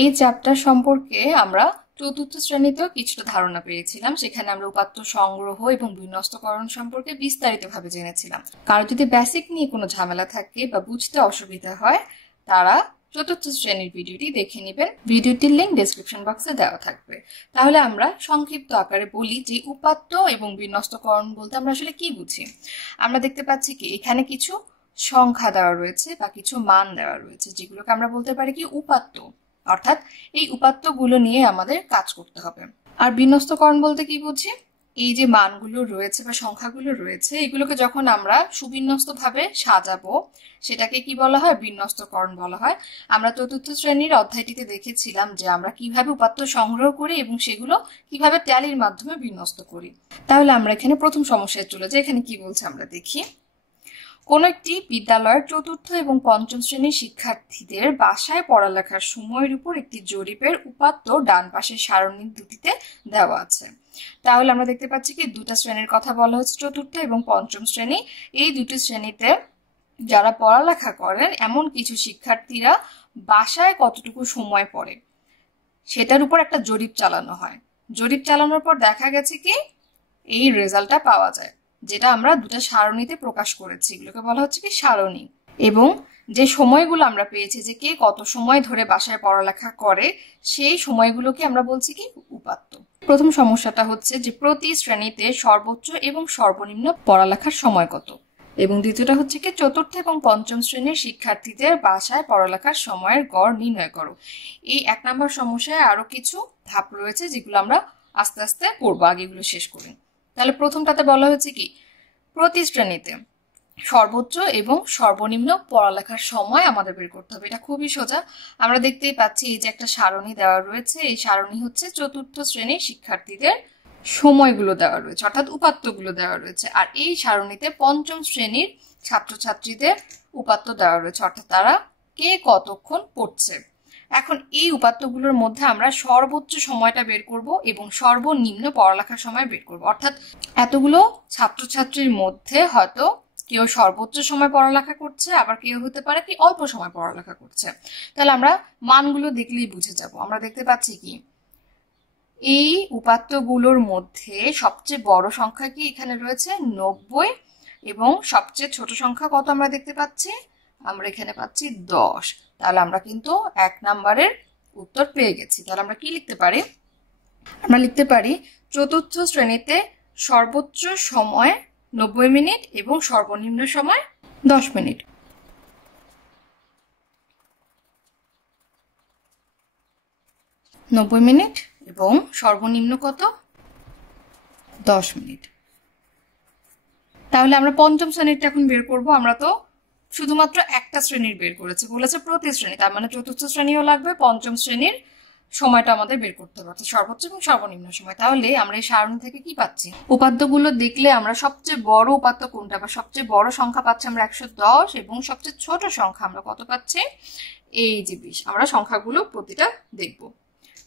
এই চ্যাপ্টার সম্পর্কে আমরা চতুর্থ শ্রেণীতেও কিছুটা ধারণা পেয়েছিলাম। সেখানে আমরা উপাত্ত সংগ্রহ এবং বিন্যস্তকরণ সম্পর্কে বিস্তারিতভাবে জেনেছিলাম। কারো যদি বেসিক নিয়ে কোনো ঝামেলা থাকে বা বুঝতে অসুবিধা হয়, তারা চতুর্থ শ্রেণীর ভিডিওটি দেখে নেবেন। ভিডিওটির লিংক ডেসক্রিপশন বক্সে দেওয়া থাকবে। তাহলে আমরা সংক্ষিপ্ত আকারে বলি যে উপাত্ত এবং বিন্যস্তকরণ বলতে আমরা আসলে কি বুঝি। আমরা দেখতে পাচ্ছি কি এখানে কিছু সংখ্যা দেওয়া রয়েছে বা কিছু মান দেওয়া রয়েছে, যেগুলোকে আমরা বলতে পারি কি উপাত্ত। অর্থাৎ এই উপাত্তগুলো নিয়ে আমাদের কাজ করতে হবে। আর বিন্যস্তকরণ বলতে কি বুঝি, এই যে মানগুলো রয়েছে বা সংখ্যাগুলো রয়েছে, এগুলোকে যখন আমরা সুবিন্যস্ত ভাবে সাজাবো সেটাকে কি বলা হয়, বিন্যস্তকরণ বলা হয়। আমরা চতুর্থ শ্রেণীর অধ্যায়টিতে দেখেছিলাম যে আমরা কিভাবে উপাত্ত সংগ্রহ করি এবং সেগুলো কিভাবে ট্যালির মাধ্যমে বিন্যস্ত করি। তাহলে আমরা এখানে প্রথম সমস্যায় চলে যাই। এখানে কি বলছে আমরা দেখি। কোন একটি বিদ্যালয়ের চতুর্থ এবং পঞ্চম শ্রেণীর শিক্ষার্থীদের বাসায় পড়ালেখার সময়ের উপর একটি জরিপের উপাত্ত ডান পাশের সারণী দুটিতে দেওয়া আছে। তাহলে আমরা দেখতে পাচ্ছি কি দুটা শ্রেণীর কথা বলা হচ্ছে, চতুর্থ এবং পঞ্চম শ্রেণী। এই দুটি শ্রেণীতে যারা পড়ালেখা করেন এমন কিছু শিক্ষার্থীরা বাসায় কতটুকু সময় পড়ে সেটার উপর একটা জরিপ চালানো হয়। জরিপ চালানোর পর দেখা গেছে কি এই রেজাল্টটা পাওয়া যায়, যেটা আমরা দুটা সারণীতে প্রকাশ করেছি। এগুলোকে বলা হচ্ছে কি সারণী। এবং যে সময়গুলো আমরা পেয়েছি যে কে কত সময় ধরে বাসায় পড়ালেখা করে, সেই সময়গুলোকে আমরা বলছি কি উপাত্ত। প্রথম সমস্যাটা হচ্ছে যে প্রতি শ্রেণীতে সর্বোচ্চ এবং সর্বনিম্ন পড়ালেখার সময় কত, এবং দ্বিতীয়টা হচ্ছে কি চতুর্থ এবং পঞ্চম শ্রেণীর শিক্ষার্থীদের বাসায় পড়ালেখার সময়ের গড় নির্ণয় করো। এই 1 নম্বর সমস্যায় আরো কিছু ধাপ রয়েছে যেগুলো আমরা আস্তে আস্তে পড়বো, আগে এগুলো শেষ করি। তাহলে প্রথমটাতে বলা হয়েছে কি প্রতি শ্রেণীতে সর্বোচ্চ এবং সর্বনিম্ন পড়ালেখার সময় আমাদের বের করতে হবে। এটা খুবই সোজা। আমরা দেখতেই পাচ্ছি এই যে একটা সারণী দেওয়া রয়েছে, এই সারণী হচ্ছে চতুর্থ শ্রেণীর শিক্ষার্থীদের সময়গুলো দেওয়া রয়েছে, অর্থাৎ উপাত্তগুলো দেওয়া রয়েছে। আর এই সারণীতে পঞ্চম শ্রেণীর ছাত্রছাত্রীদের উপাত্ত দেওয়া রয়েছে, অর্থাৎ তারা কে কতক্ষণ পড়ছে। এখন এই উপাত্তগুলোর মধ্যে আমরা সর্বোচ্চ সময়টা বের করব এবং সর্বনিম্ন পড়ালেখার সময় বের করব। অর্থাৎ এতগুলো ছাত্রছাত্রীর মধ্যে হয়তো কেউ সর্বোচ্চ সময় পড়ালেখা করছে, আবার কেউ হতে পারে কি অল্প সময় পড়ালেখা করছে। তাহলে আমরা মানগুলো দেখলেই বুঝে যাব। আমরা দেখতে পাচ্ছি কি এই উপাত্তগুলোর মধ্যে সবচেয়ে বড় সংখ্যা কি এখানে রয়েছে 90, এবং সবচেয়ে ছোট সংখ্যা কত আমরা দেখতে পাচ্ছি, আমরা এখানে পাচ্ছি 10। তাহলে আমরা কিন্তু 1 নম্বরের উত্তর পেয়ে গেছি। তাহলে আমরা কি লিখতে পারি, আমরা লিখতে পারি চতুর্থ শ্রেণীতে সর্বোচ্চ সময় 90 মিনিট এবং সর্বনিম্ন সময় 10 মিনিট। নব্বই মিনিট এবং সর্বনিম্ন কত, 10 মিনিট। তাহলে আমরা পঞ্চম শ্রেণীরটা এখন বের করব। আমরা তো শুধুমাত্র একটা শ্রেণীর বের করেছি, বলেছে প্রতি শ্রেণী, তার মানে চতুর্থ শ্রেণীও লাগবে, পঞ্চম শ্রেণীর সময়টা আমাদের বের করতে হবে, অর্থাৎ সর্বোচ্চ এবং সর্বনিম্ন সময়। তাহলে আমরা এই সারণী থেকে কি পাচ্ছি, উপাত্তগুলো দেখলে আমরা সবচেয়ে বড় উপাত্ত কোনটা বা সবচেয়ে বড় সংখ্যা পাচ্ছি আমরা 110, এবং সবচেয়ে ছোট সংখ্যা আমরা কত পাচ্ছি, এই যে 20। আমরা সংখ্যাগুলো প্রতিটা দেখব।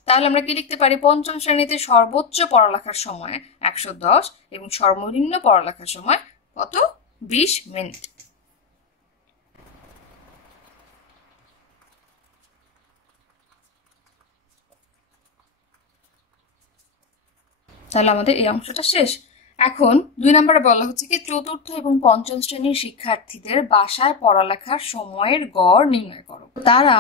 তাহলে আমরা কি লিখতে পারি, পঞ্চম শ্রেণীতে সর্বোচ্চ পড়ালেখার সময় 110 এবং সর্বনিম্ন পড়ালেখার সময় কত, 20 মিনিট। তাহলে আমাদের এই অংশটা শেষ। এখন 2 নম্বরে বলা হচ্ছে কি চতুর্থ এবং পঞ্চম শ্রেণীর শিক্ষার্থীদের বাসায় পড়ালেখার সময়ের গড় নির্ণয় করো। তারা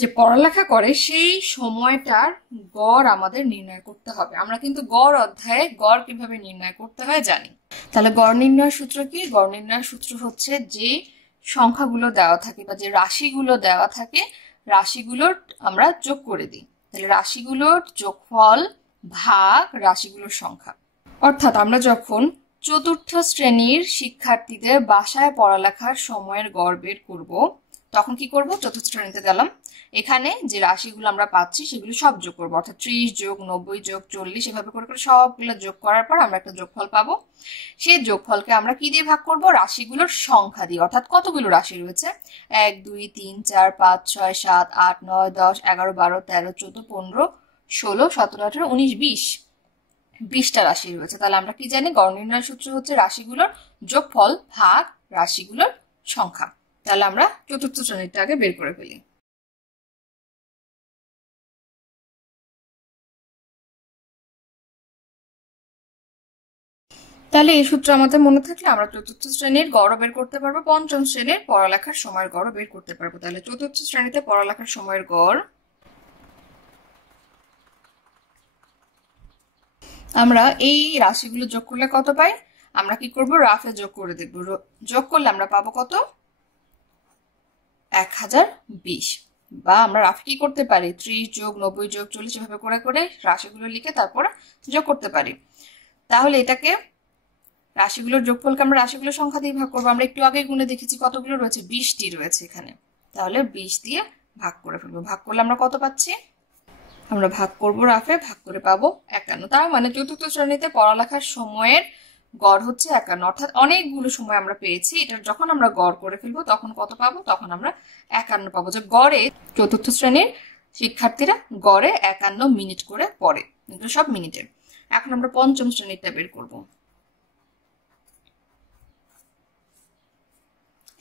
যে পড়ালেখা করে সেই সময়টার গড় আমাদের নির্ণয় করতে হবে। আমরা কিন্তু গড় অধ্যায়ে গড় কিভাবে নির্ণয় করতে হয় জানি। তাহলে গড় নির্ণয়ের সূত্র কি, গড় নির্ণয়ের সূত্র হচ্ছে যে সংখ্যাগুলো দেওয়া থাকে বা যে রাশিগুলো দেওয়া থাকে, রাশিগুলোর আমরা যোগ করে দিই। তাহলে রাশিগুলোর যোগফল ভাগ রাশিগুলোর সংখ্যা। অর্থাৎ আমরা যখন চতুর্থ শ্রেণীর শিক্ষার্থীদের বাসায় পড়ালেখার সময়ের গড় বের করব, তখন কি করব, চতুর্থ শ্রেণীতে গেলাম, এখানে যে রাশিগুলো আমরা পাচ্ছি সেগুলো সব যোগ করবো, অর্থাৎ 30 যোগ 90 যোগ 40, এভাবে করে করে সবগুলো যোগ করার পর আমরা একটা যোগফল পাবো। সেই যোগফলকে আমরা কি দিয়ে ভাগ করব, রাশিগুলোর সংখ্যা দিয়ে। অর্থাৎ কতগুলো রাশি রয়েছে, 1 2 3 4 5 6 7 8 9 10 11 12 13 14 15 16 17 18 19 20, 20টা রাশি রয়েছে। তাহলে আমরা কি জানি, গড় নির্ণয়ের সূত্র হচ্ছে রাশিগুলোর যোগফল ভাগ রাশিগুলোর সংখ্যা। তাহলে আমরা চতুর্থ শ্রেণীটা আগে বের করে ফেলি। তাহলে এই সূত্র আমাদের মনে থাকলে আমরা চতুর্থ শ্রেণীর গড় বের করতে পারবো, পঞ্চম শ্রেণীর পড়ালেখার সময়ের গড় বের করতে পারবো। তাহলে চতুর্থ শ্রেণীতে পড়ালেখার সময়ের গড় আমরা এই রাশিগুলো যোগ করলে কত পাই? আমরা কি করব, রাফে যোগ করে দেখব। যোগ করলে আমরা পাবো কত? 1020। বা আমরা রাফে কি করতে পারি, 30 যোগ 90 যোগ 40 এভাবে করে করে রাশিগুলো লিখে তারপরে যোগ করতে পারি। তাহলে এটাকে রাশিগুলোর যোগফলকে আমরা রাশিগুলোর সংখ্যা দিয়ে ভাগ করবো। আমরা একটু আগে গুণে দেখেছি কতগুলো রয়েছে, 20টি রয়েছে এখানে। তাহলে 20 দিয়ে ভাগ করে ফেলবো। ভাগ করলে আমরা কত পাচ্ছি? আমরা ভাগ করবো রাফে, ভাগ করে পাবো 51। তার মানে চতুর্থ শ্রেণীতে পড়ালেখার সময়ের গড় হচ্ছে 51। অর্থাৎ অনেকগুলো সময় আমরা পেয়েছি। এটার যখন আমরা গড় করে ফেলবো তখন কত পাবো? তখন আমরা 51 পাবো। যে গড়ে চতুর্থ শ্রেণীর শিক্ষার্থীরা গড়ে 51 মিনিট করে পড়ে, এগুলো সব মিনিটের। এখন আমরা পঞ্চম শ্রেণীটা বের করবো।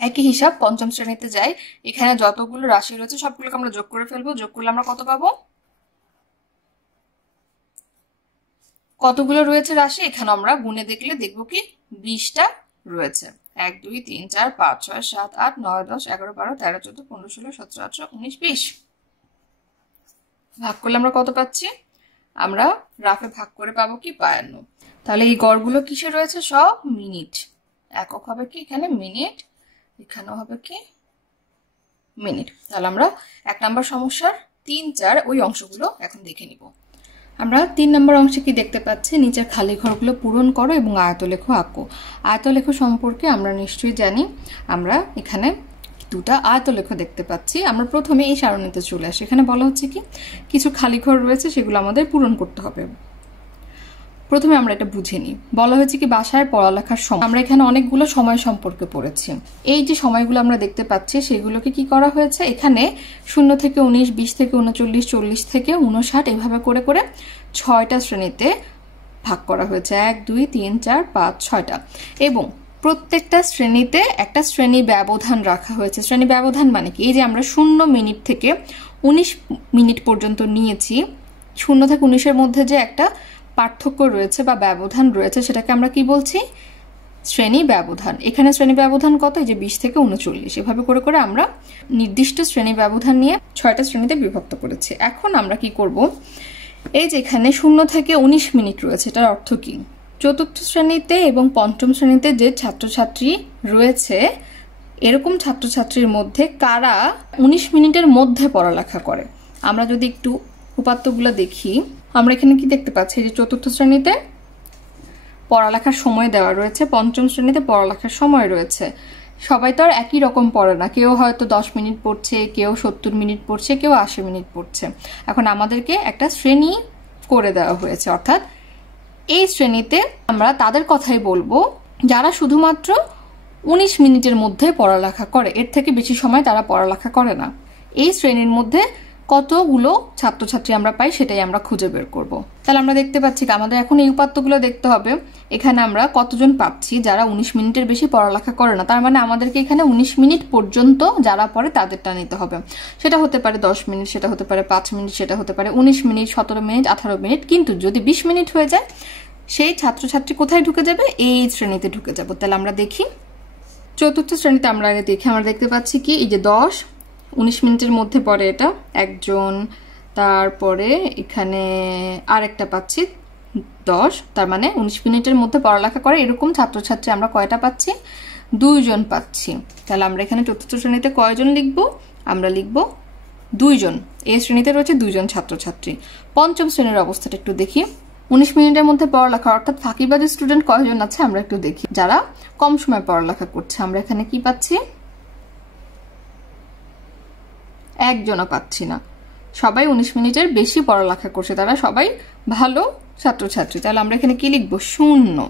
একই হিসাব পঞ্চম শ্রেণীতে যাই। এখানে যতগুলো রাশি রয়েছে সবগুলোকে আমরা যোগ করে ফেলবো। যোগ করলে আমরা কত পাবো? কতগুলো রয়েছে রাশি এখানে আমরা গুণে দেখলে দেখবো কি 20টা রয়েছে। 1 2 3 4 5 6 7 8 9 10 11 12 13 14 15 16 17 18 19 20। ভাগ করলে আমরা কত পাচ্ছি? আমরা রাফে ভাগ করে পাবো কি 52। তাহলে এই গড়গুলো কিসে রয়েছে? সব মিনিট। একক হবে কি এখানে? মিনিট। এখানেও হবে কি? মিনিট। তাহলে আমরা 1 নম্বর সমস্যার 3 4 ওই অংশগুলো এখন দেখে নিব। আমরা 3 নম্বর অংশে কি দেখতে পাচ্ছি, নিচের খালি ঘরগুলো পূরণ করো এবং আয়তলেখ আঁকো। আয়তলেখ সম্পর্কে আমরা নিশ্চয়ই জানি। আমরা এখানে দুটা আয়তলেখ দেখতে পাচ্ছি। আমরা প্রথমে এই সারণীতে চলে আসি। এখানে বলা হচ্ছে কি কিছু খালি ঘর রয়েছে, সেগুলো আমাদের পূরণ করতে হবে। প্রথমে আমরা এটা বুঝে নিই। বলা হয়েছে কি বাসায় পড়ালেখার সময়। আমরা এখানে অনেকগুলো সময় সম্পর্কে পড়েছি। এই যে সময়গুলো আমরা দেখতে পাচ্ছি সেগুলোকে কি করা হয়েছে, এখানে 0 থেকে 19, 20 থেকে 39, 40 থেকে 59 এভাবে করে করে 6টা শ্রেণীতে ভাগ করা হয়েছে। 1 2 3 4 5 6টা। এবং প্রত্যেকটা শ্রেণীতে একটা শ্রেণী ব্যবধান রাখা হয়েছে। শ্রেণী ব্যবধান মানে কি, এই যে আমরা 0 মিনিট থেকে 19 মিনিট পর্যন্ত নিয়েছি, 0 থেকে 19-এর মধ্যে যে একটা পার্থক্য রয়েছে বা ব্যবধান রয়েছে সেটাকে আমরা কি বলছি? শ্রেণী ব্যবধান। এখানে শ্রেণী ব্যবধান কত? এই যে 20 থেকে 39। এভাবে করে করে আমরা নির্দিষ্ট শ্রেণী ব্যবধান নিয়ে 6টা শ্রেণীতে বিভক্ত করেছি। এখন আমরা কি করব, এই যে এখানে 0 থেকে 19 মিনিট রয়েছে, এটার অর্থ কি? চতুর্থ শ্রেণীতে এবং পঞ্চম শ্রেণীতে যে ছাত্রছাত্রী রয়েছে, এরকম ছাত্রছাত্রীর মধ্যে কারা 19 মিনিটের মধ্যে পড়ালেখা করে। আমরা যদি একটু উপাত্তগুলো দেখি, আমরা এখানে কি দেখতে পাচ্ছি যে চতুর্থ শ্রেণীতে পড়ালেখার সময় দেওয়া রয়েছে, পঞ্চম শ্রেণীতে পড়ালেখার সময় রয়েছে। সবাই তো আর একই রকম পড়ে না। কেউ হয়তো 10 মিনিট পড়ছে, কেউ 70 মিনিট পড়ছে, কেউ 80 মিনিট পড়ছে। এখন আমাদেরকে একটা শ্রেণী করে দেওয়া হয়েছে, অর্থাৎ এই শ্রেণীতে আমরা তাদের কথাই বলবো যারা শুধুমাত্র 19 মিনিটের মধ্যে পড়ালেখা করে, এর থেকে বেশি সময় তারা পড়ালেখা করে না। এই শ্রেণীর মধ্যে কতগুলো ছাত্রছাত্রী আমরা পাই সেটাই আমরা খুঁজে বের করব। তাহলে আমরা দেখতে পাচ্ছি আমাদের এখন এই উপাত্তগুলো দেখতে হবে। এখানে আমরা কতজন পাচ্ছি যারা 19 মিনিটের বেশি পড়ালেখা করে না। তার মানে আমাদেরকে এখানে 19 মিনিট পর্যন্ত যারা পড়ে তাদেরটা নিতে হবে। সেটা হতে পারে 10 মিনিট, সেটা হতে পারে 5 মিনিট, সেটা হতে পারে 19 মিনিট, 17 মিনিট, 18 মিনিট। কিন্তু যদি 20 মিনিট হয়ে যায়, সেই ছাত্রছাত্রী কোথায় ঢুকে যাবে? এই শ্রেণীতে ঢুকে যাবো। তাহলে আমরা দেখি চতুর্থ শ্রেণীতে আমরা আগে দেখি। আমরা দেখতে পাচ্ছি কি এই যে 10 19 মিনিটের মধ্যে পড়ে এটা একজন, তারপরে এখানে আরেকটা পাচ্ছি 10, তার মানে 19 মিনিটের মধ্যে পড়ালেখা করে এরকম ছাত্রছাত্রী আমরা কয়টা পাচ্ছি? 2 জন পাচ্ছি। তাহলে আমরা এখানে চতুর্থ শ্রেণীতে কয়জন লিখবো? আমরা লিখবো 2 জন। এই শ্রেণীতে রয়েছে 2 জন ছাত্রছাত্রী। পঞ্চম শ্রেণীর অবস্থাটা একটু দেখি। 19 মিনিটের মধ্যে পড়ালেখা অর্থাৎ ফাঁকিবাজি স্টুডেন্ট কয়জন আছে আমরা একটু দেখি, যারা কম সময় পড়ালেখা করছে। আমরা এখানে কি পাচ্ছি? একজনও পাচ্ছি না। সবাই 19 মিনিটের বেশি পড়ালেখা করছে, তারা সবাই ভালো ছাত্রছাত্রী। তাহলে আমরা এখানে কি লিখবো? 0।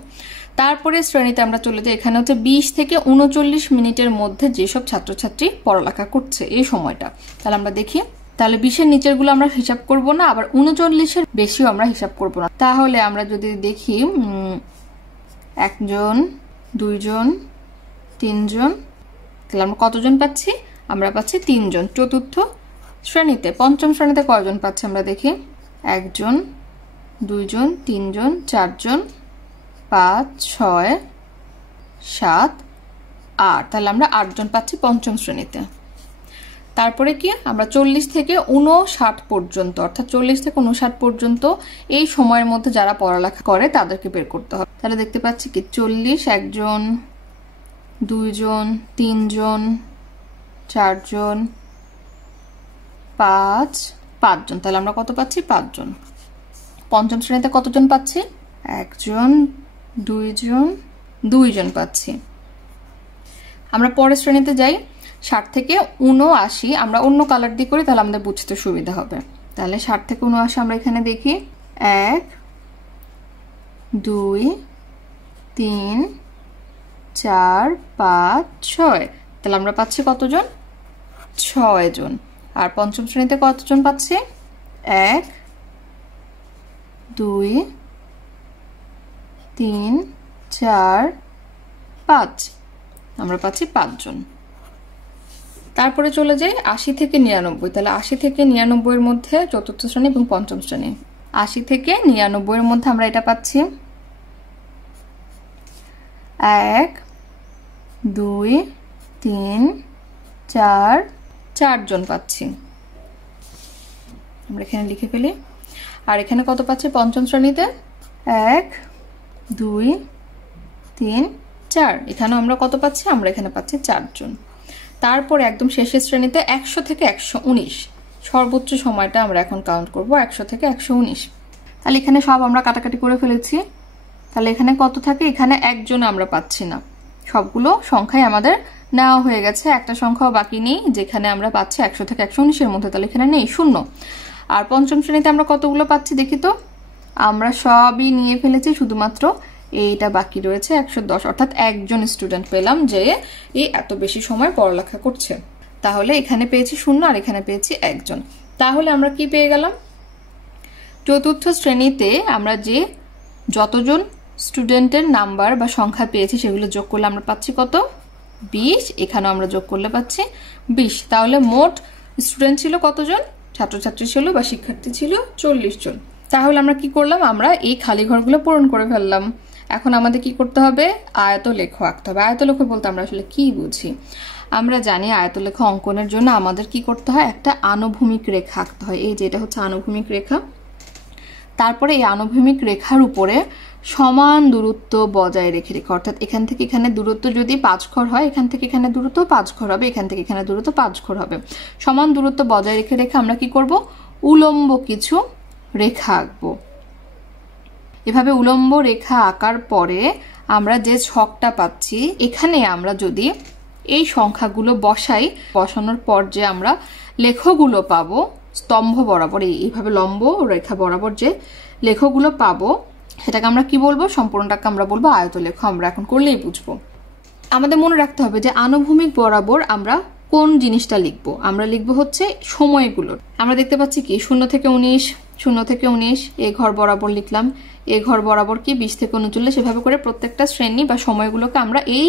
তারপরে শ্রেণীতে আমরা চলে যাই। এখানে হচ্ছে 20 থেকে 39 মিনিটের মধ্যে যেসব ছাত্রছাত্রী পড়ালেখা করছে এই সময়টা। তাহলে আমরা দেখি। তাহলে 20-এর নিচের গুলো আমরা হিসাব করব না, আবার 39-এর বেশিও আমরা হিসাব করব না। তাহলে আমরা যদি দেখি 1 জন, 2 জন, 3 জন, তাহলে আমরা কতজন পাচ্ছি? আমরা পাচ্ছি 3 জন চতুর্থ শ্রেণীতে। পঞ্চম শ্রেণীতে কয়জন পাচ্ছি আমরা দেখি? 1 জন, 2 জন, 3 জন, 4 জন, 5 6 7 8, তাহলে আমরা 8 জন পাচ্ছি পঞ্চম শ্রেণীতে। তারপরে কি আমরা 40 থেকে 59 পর্যন্ত, অর্থাৎ 40 থেকে 59 পর্যন্ত এই সময়ের মধ্যে যারা পড়ালেখা করে তাদেরকে বের করতে হবে। তাহলে দেখতে পাচ্ছি কি 40 একজন, 2 জন, 3 জন, 4 জন, 5 জন, তাহলে আমরা কত পাচ্ছি? 5 জন। পঞ্চম শ্রেণীতে কতজন পাচ্ছি? 1 জন, 2 জন, 2 জন পাচ্ছি। আমরা পরের শ্রেণীতে যাই। 60 থেকে 79 আমরা অন্য কালার দিয়ে করি, তাহলে আমাদের বুঝতে সুবিধা হবে। তাহলে 60 থেকে 79 আমরা এখানে দেখি 1 2 3 4 5 6, তাহলে আমরা পাচ্ছি কতজন? 6 জন। আর পঞ্চম শ্রেণীতে কতজন পাচ্ছি? 1 2 3 4 5, আমরা পাচ্ছি 5 জন। তারপরে চলে যাই 80 থেকে 99, তাহলে 80 থেকে 99 এর মধ্যে চতুর্থ শ্রেণী এবং পঞ্চম শ্রেণী। 80 থেকে 99 এর মধ্যে আমরা এটা পাচ্ছি 1 2 3 4 4 জন পাচ্ছি, আমরা এখানে লিখে ফেলি। আর এখানে কত পাচ্ছি পঞ্চম শ্রেণীতে? 1 2 3 4, এখানে আমরা কত পাচ্ছি? আমরা এখানে পাচ্ছি 4 জন। তারপরে একদম শেষের শ্রেণীতে 100 থেকে 119, সর্বোচ্চ সময়টা আমরা এখন কাউন্ট করব 100 থেকে 119। তাহলে এখানে সব আমরা কাটাকাটি করে ফেলেছি। তাহলে এখানে কত থাকে? এখানে একজন আমরা পাচ্ছি না, সবগুলো সংখ্যাই আমাদের নেওয়া হয়ে গেছে, একটা সংখ্যাও বাকি নেই যেখানে আমরা পাচ্ছি 100 থেকে 119 এর মধ্যে, তাহলে এখানে নেই, শূন্য। আর পঞ্চম শ্রেণীতে আমরা কতগুলো পাচ্ছি দেখি তো? আমরা সবই নিয়ে ফেলেছি, শুধুমাত্র এইটা বাকি রয়েছে 110, অর্থাৎ একজন স্টুডেন্ট পেলাম যে এই এত বেশি সময় পড়ালেখা করছে। তাহলে এখানে পেয়েছি 0 আর এখানে পেয়েছি একজন। তাহলে আমরা কি পেয়ে গেলাম? চতুর্থ শ্রেণীতে আমরা যে যতজন স্টুডেন্টের নাম্বার বা সংখ্যা পেয়েছি সেগুলো যোগ করলে আমরা পাচ্ছি কত? 20। এখানেও আমরা যোগ করলে পাচ্ছি 20। তাহলে মোট স্টুডেন্ট ছিল কতজন? ছাত্রছাত্রী ছিল বা শিক্ষার্থী ছিল 40 জন। তাহলে আমরা কি করলাম? আমরা এই খালি ঘরগুলো পূরণ করে ফেললাম। এখন আমাদের কি করতে হবে? আয়তলেখ আঁকতে হবে। আয়তলেখ বলতে আমরা আসলে কি বুঝি? আমরা জানি আয়তলেখ অঙ্কনের জন্য আমাদের কি করতে হয়? একটা আনুভূমিক রেখা আঁকতে হয়। এই যে এটা হচ্ছে আনুভূমিক রেখা। তারপরে এই আনুভূমিক রেখার উপরে সমান দূরত্ব বজায় রেখে অর্থাৎ এখান থেকে এখানে দূরত্ব যদি 5 ঘর হয়, এখান থেকে এখানে দূরত্ব 5 ঘর হবে, এখান থেকে এখানে দূরত্ব 5 ঘর হবে। সমান দূরত্ব বজায় রেখে আমরা কি করব? উলম্ব কিছু রেখা আঁকবো। এভাবে উলম্ব রেখা আঁকার পরে আমরা যে ছকটা পাচ্ছি, এখানে আমরা যদি এই সংখ্যাগুলো বসাই, বসানোর পর যে আমরা লেখগুলো পাবো স্তম্ভ বরাবর, এইভাবে লম্ব রেখা বরাবর যে লেখগুলো পাবো সেটাকে আমরা কি বলবো? সম্পূর্ণটাকে আমরা বলবো আয়তলেখ। আমরা এখন করলেই বুঝবো। আমাদের মনে রাখতে হবে যে আনুভূমিক বরাবর আমরা কোন জিনিসটা লিখবো? আমরা লিখবো হচ্ছে সময়গুলো। আমরা দেখতে পাচ্ছি কি 0 থেকে 19, 0 থেকে 19 এ ঘর বরাবর লিখলাম, এ ঘর বরাবর কি 20 থেকে 39, সেভাবে করে প্রত্যেকটা শ্রেণী বা সময়গুলোকে আমরা এই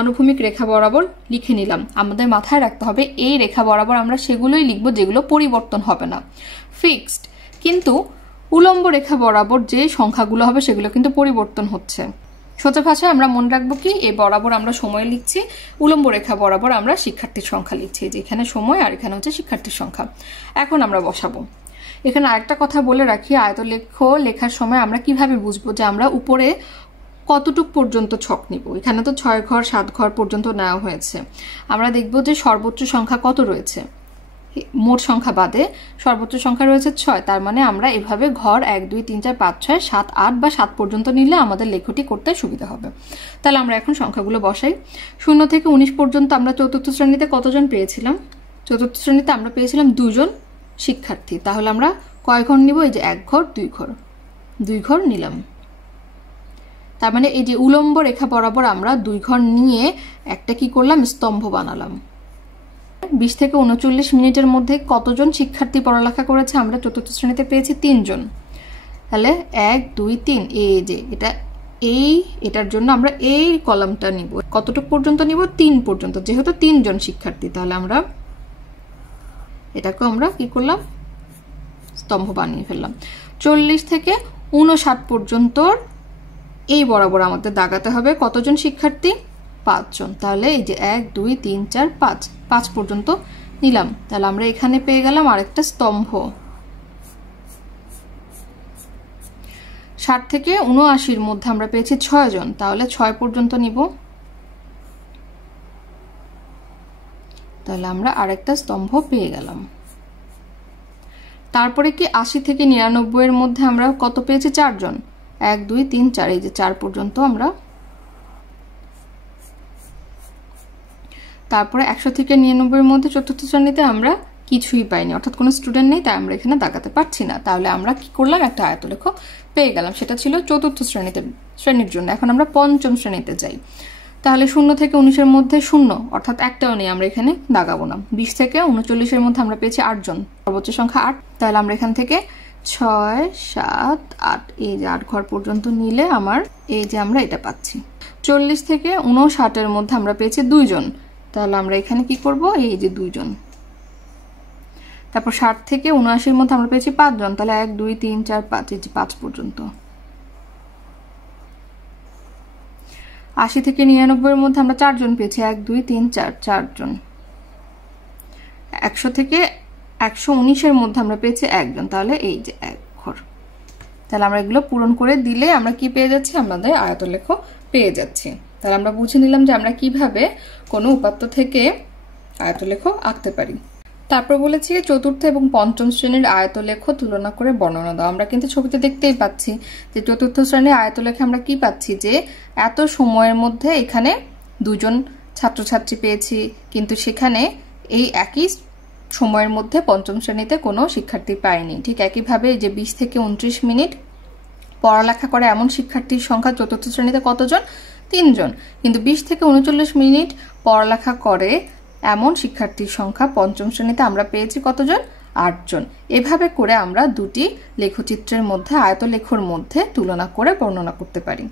আনুভূমিক রেখা বরাবর লিখে নিলাম। আমাদের মাথায় রাখতে হবে এই রেখা বরাবর আমরা সেগুলোই লিখবো যেগুলো পরিবর্তন হবে না, ফিক্সড। কিন্তু উলম্ব রেখা বরাবর যে সংখ্যাগুলো হবে সেগুলো কিন্তু পরিবর্তন হচ্ছে। সোজা ভাষায় আমরা মনে রাখবো কি এই বরাবর আমরা সময় লিখছি, উলম্ব রেখা বরাবর আমরা শিক্ষার্থীর সংখ্যা লিখছি, যে এখানে সময় আর এখানে হচ্ছে শিক্ষার্থীর সংখ্যা। এখন আমরা বসাবো। এখানে আরেকটা কথা বলে রাখি, আয়তলেখ লেখার সময় আমরা কিভাবে বুঝবো যে আমরা উপরে কতটুক পর্যন্ত ছক নিব। এখানে তো 6 ঘর 7 ঘর পর্যন্ত নেওয়া হয়েছে। আমরা দেখব যে সর্বোচ্চ সংখ্যা কত রয়েছে, মোট সংখ্যা বাদে সর্বোচ্চ সংখ্যা রয়েছে 6। তার মানে আমরা এভাবে ঘর 1 2 3 4 5 6 7 8 বা 7 পর্যন্ত নিলে আমাদের লেখটি করতে সুবিধা হবে। তাহলে আমরা এখন সংখ্যাগুলো বসাই। 0 থেকে 19 পর্যন্ত আমরা চতুর্থ শ্রেণীতে কতজন পেয়েছিলাম? চতুর্থ শ্রেণীতে আমরা পেয়েছিলাম 2 জন শিক্ষার্থী। তাহলে আমরা কয় ঘর নিব? এই যে 1 ঘর 2 ঘর 2 ঘর নিলাম। তার মানে এই যে উলম্ব রেখা বরাবর আমরা 2 ঘর নিয়ে একটা কি করলাম? স্তম্ভ বানালাম। 20 থেকে 39 মিনিটের মধ্যে কতজন শিক্ষার্থী পড়ালেখা করেছে? আমরা চতুর্থ শ্রেণীতে পেয়েছি 3 জন। তাহলে 1 2 3, এই যে এটার জন্য আমরা এই কলামটা নিব। কতটুকু পর্যন্ত নিব? 3 পর্যন্ত, যেহেতু 3 জন শিক্ষার্থী। তাহলে আমরা এটাকে আমরা কি করলাম? স্তম্ভ বানিয়ে ফেললাম। 40 থেকে 59 পর্যন্ত এই বরাবর আমাদের দাগাতে হবে কতজন শিক্ষার্থী? 5 জন। তাহলে এই যে 1 2 3 4 5, 5 পর্যন্ত নিলাম। তাহলে আমরা এখানে পেয়ে গেলাম আরেকটা স্তম্ভ। 60 থেকে 79 মধ্যে আমরা পেয়েছি 6 জন, তাহলে 6 পর্যন্ত নিব। তাহলে আমরা আরেকটা স্তম্ভ পেয়ে গেলাম। তারপরে কি 80 থেকে 99 এর মধ্যে আমরা কত পেয়েছি? 4 জন। 1 2 3 4, এই যে 4 পর্যন্ত আমরা। তারপরে 100 থেকে 99 এর মধ্যে চতুর্থ শ্রেণীতে আমরা কিছুই পাইনি, অর্থাৎ কোনো স্টুডেন্ট নেই, তাই আমরা এখানে দাগাতে পারছি না। তাহলে আমরা কি করলাম? একটা আয়তলেখ পেয়ে গেলাম। সেটা ছিল চতুর্থ শ্রেণীর জন্য। এখন আমরা পঞ্চম শ্রেণীতে যাই। তাহলে 0 থেকে 19 এর মধ্যে 0, অর্থাৎ একটাও নেই, আমরা এখানে দাগাবো না। 20 থেকে 39 এর মধ্যে আমরা পেয়েছি 8 জন, সর্বোচ্চ সংখ্যা 8। তাহলে আমরা এখান থেকে 6 7 8, এই যে 8 ঘর পর্যন্ত নিলে আমার এই যে আমরা এটা পাচ্ছি। 40 থেকে 59 এর মধ্যে আমরা পেয়েছি 2 জন, তাহলে আমরা এখানে কি করব? এই যে 2 জন। তারপর 60 থেকে 79 এর মধ্যে আমরা পেয়েছি 5 জন, তাহলে 1 2 3 4 5, এই যে 5 পর্যন্ত। 80 থেকে 99 এর মধ্যে আমরা 4 জন পেয়েছি, 1 2 3 4, 4 জন। 100 থেকে 119 এর মধ্যে আমরা পেয়েছি 1 জন, তাহলে এই যে 1 ঘর। তাহলে আমরা এগুলো পূরণ করে দিলে আমরা কি পেয়ে যাচ্ছি? আমাদের আয়তলেখ পেয়ে যাচ্ছি। তাহলে আমরা বুঝে নিলাম যে আমরা কিভাবে কোনো উপাত্ত থেকে আয়তলেখ আঁকতে পারি। তারপর বলেছি চতুর্থ এবং পঞ্চম শ্রেণীর আয়তলেখ তুলনা করে বর্ণনা দাও। আমরা কিন্তু ছবিতে দেখতেই পাচ্ছি যে চতুর্থ শ্রেণীর আয়তলেখে আমরা কি পাচ্ছি? যে এত সময়ের মধ্যে এখানে 2 জন ছাত্রছাত্রী পেয়েছি, কিন্তু সেখানে এই একই সময়ের মধ্যে পঞ্চম শ্রেণীতে কোনো শিক্ষার্থী পায়নি। ঠিক একইভাবে যে 20 থেকে 29 মিনিট পড়ালেখা করে এমন শিক্ষার্থীর সংখ্যা চতুর্থ শ্রেণীতে কতজন? 3 জন। কিন্তু 20 থেকে 39 মিনিট পড়ালেখা করে এমন শিক্ষার্থীর সংখ্যা পঞ্চম শ্রেণীতে আমরা পেয়েছি কতজন? 8 জন। এভাবে করে আমরা দুটি লেখচিত্রের মধ্যে আয়তলেখর মধ্যে তুলনা করে বর্ণনা করতে পারি।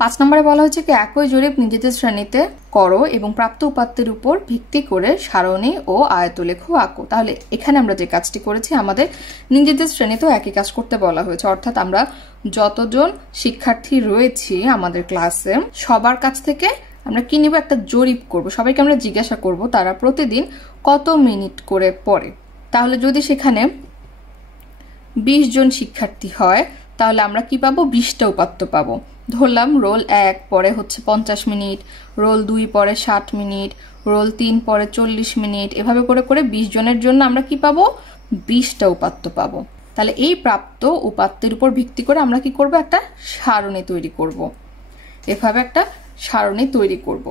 5 নম্বরে বলা হচ্ছে কি একই জরিপ নিজেদের শ্রেণীতে করো এবং প্রাপ্ত উপাত্তের উপর ভিত্তি করে সারণী ও আয়তলেখ আঁকো। তাহলে এখানে আমরা যে কাজটি করেছি আমাদের নিজেদের শ্রেণীতেও একই কাজ করতে বলা হয়েছে, অর্থাৎ আমরা যতজন শিক্ষার্থী রয়েছি আমাদের ক্লাসে সবার কাছ থেকে আমরা কি নিব? একটা জরিপ করব। সবাইকে আমরা জিজ্ঞাসা করব তারা প্রতিদিন কত মিনিট করে পড়ে। তাহলে যদি সেখানে 20 জন শিক্ষার্থী হয় তাহলে আমরা কি পাবো? 20টা উপাত্ত পাবো। ধরলাম রোল 1 পরে হচ্ছে 50 মিনিট, রোল 2 পরে 60 মিনিট, রোল 3 পরে 40 মিনিট, এভাবে করে করে 20 জনের জন্য আমরা কি পাবো? 20টা উপাত্ত পাবো। তাহলে এই প্রাপ্ত উপাত্তের উপর ভিত্তি করে আমরা কি করব? একটা সারণী তৈরি করব। এভাবে একটা সারণী তৈরি করব।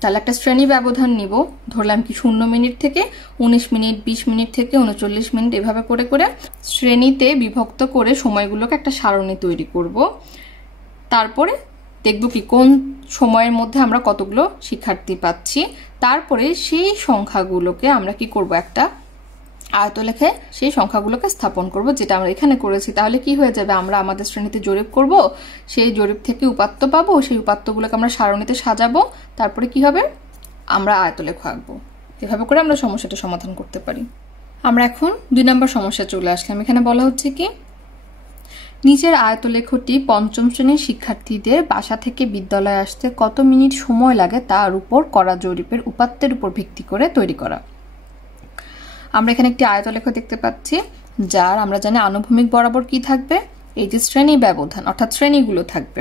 তাহলে একটা শ্রেণী ব্যবধান নিব, ধরলাম কি 0 মিনিট থেকে 19 মিনিট, 20 মিনিট থেকে 39 মিনিট, এভাবে করে করে শ্রেণীতে বিভক্ত করে সময়গুলোকে একটা সারণী তৈরি করব। তারপরে দেখব কি কোন সময়ের মধ্যে আমরা কতগুলো শিক্ষার্থী পাচ্ছি। তারপরে সেই সংখ্যাগুলোকে আমরা কি করব? একটা আয়তলেখে সেই সংখ্যাগুলোকে স্থাপন করব, যেটা আমরা এখানে করেছি। তাহলে কি হয়ে যাবে? আমরা আমাদের শ্রেণীতে জরিপ করব, সেই জরিপ থেকে উপাত্ত পাবো, সেই উপাত্তগুলোকে আমরা সারণীতে সাজাবো, তারপরে কি হবে? আমরা আয়তলেখ আঁকবো। এভাবে করে আমরা সমস্যাটা সমাধান করতে পারি। আমরা এখন 2 নম্বর সমস্যা চলে আসলাম। এখানে বলা হচ্ছে কি নিচের আয়তলেখটি পঞ্চম শ্রেণীর শিক্ষার্থীদের বাসা থেকে বিদ্যালয়ে আসতে কত মিনিট সময় লাগে তার উপর করা জরিপের উপাত্তের উপর ভিত্তি করে তৈরি করা। আমরা এখানে একটি আয়তলেখ দেখতে পাচ্ছি, যার আমরা জানি আনুভূমিক বরাবর কি থাকবে? এই যে শ্রেণী ব্যবধান, অর্থাৎ শ্রেণীগুলো থাকবে,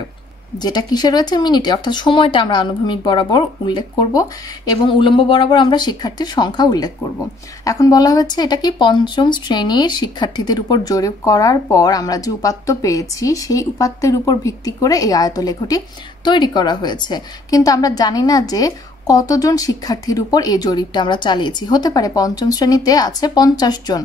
যেটা কিসে রয়েছে? মিনিটে, অর্থাৎ সময়টা আমরা আনুভূমিক বরাবর উল্লেখ করব এবং উলম্ব বরাবর আমরা শিক্ষার্থীর সংখ্যা উল্লেখ করব। এখন বলা হচ্ছে এটা কি পঞ্চম শ্রেণীর শিক্ষার্থীদের উপর জরিপ করার পর আমরা যে উপাত্ত পেয়েছি সেই উপাত্তের উপর ভিত্তি করে এই আয়তলেখটি তৈরি করা হয়েছে। কিন্তু আমরা জানি না যে কতজন শিক্ষার্থীর উপর এই জরিপটা আমরা চালিয়েছি। হতে পারে পঞ্চম শ্রেণীতে আছে 50 জন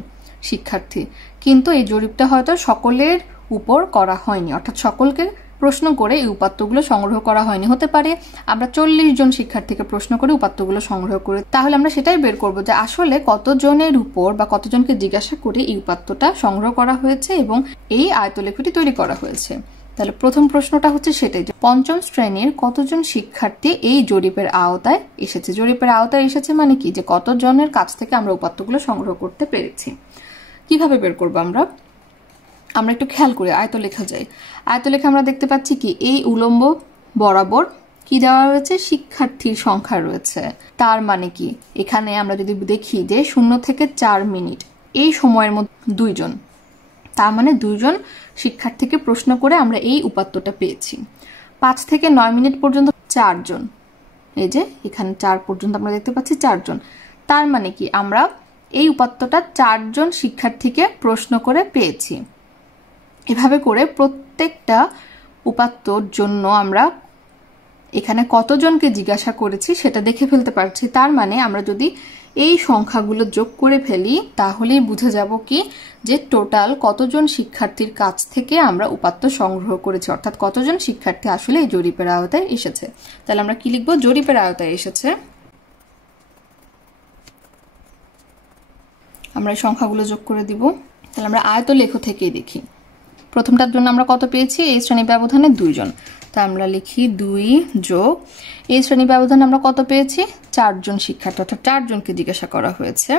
শিক্ষার্থী, কিন্তু এই জরিপটা হয়তো সকলের উপর করা হয়নি, অর্থাৎ সকলকে প্রশ্ন করে এই উপাত্তগুলো সংগ্রহ করা হয়নি। হতে পারে আমরা 40 জন শিক্ষার্থীকে প্রশ্ন করে উপাত্তগুলো সংগ্রহ করে, তাহলে আমরা সেটাই বের করব যে আসলে কতজনের উপর বা কতজনকে জিজ্ঞাসা করে এই উপাত্তটা সংগ্রহ করা হয়েছে এবং এই আয়তলেখটি তৈরি করা হয়েছে। তাহলে প্রথম প্রশ্নটা হচ্ছে সেটাই যে পঞ্চম শ্রেণীর কতজন শিক্ষার্থী এই জরিপের আওতায় এসেছে। জরিপের আওতায় এসেছে মানে কি? যে কতজনের কাছ থেকে আমরা উপাত্তগুলো সংগ্রহ করতে পেরেছি। কিভাবে বের করব আমরা? আমরা একটু খেয়াল করি, আয়তলেখা যাই। আয়তলেখা আমরা দেখতে পাচ্ছি কি এই উলম্ব বরাবর কি দেওয়া রয়েছে, শিক্ষার্থীর সংখ্যা রয়েছে। তার মানে কি এখানে আমরা যদি দেখি যে 0 থেকে 4 মিনিট এই সময়ের মধ্যে 2 জন, তার মানে 2 জন শিক্ষার্থীকে প্রশ্ন করে আমরা এই উপাত্তটা পেয়েছি। 5 থেকে 9 মিনিট পর্যন্ত 4 জন, এই যে এখানে 4 পর্যন্ত আমরা দেখতে পাচ্ছি 4 জন। তার মানে কি আমরা এই উপাত্তটা 4 জন শিক্ষার্থীকে প্রশ্ন করে পেয়েছি। এভাবে করে প্রত্যেকটা উপাত্তর জন্য আমরা এখানে কতজনকে জিজ্ঞাসা করেছি সেটা দেখে ফেলতে পারছি। তার মানে আমরা যদি এই সংখ্যাগুলো যোগ করে ফেলি তাহলেই বুঝে যাব কি যে টোটাল কতজন শিক্ষার্থীর কাছ থেকে আমরা উপাত্ত সংগ্রহ করেছি, অর্থাৎ কতজন শিক্ষার্থী আসলে এই জরিপের আওতায় এসেছে। তাহলে আমরা কি লিখবো, জরিপের আওতায় এসেছে। আমরা এই সংখ্যাগুলো যোগ করে দিব। তাহলে আমরা আয়তলেখ থেকেই দেখি, প্রথমটার জন্য আমরা কত পেয়েছি, এই শ্রেণী ব্যবধানে 2 জন। তা আমরা লিখি 2 যোগ এই শ্রেণী ব্যবধানে আমরা কত পেয়েছি, 4 জন শিক্ষার্থী, অর্থাৎ 4 জনকে জিজ্ঞাসা করা হয়েছে।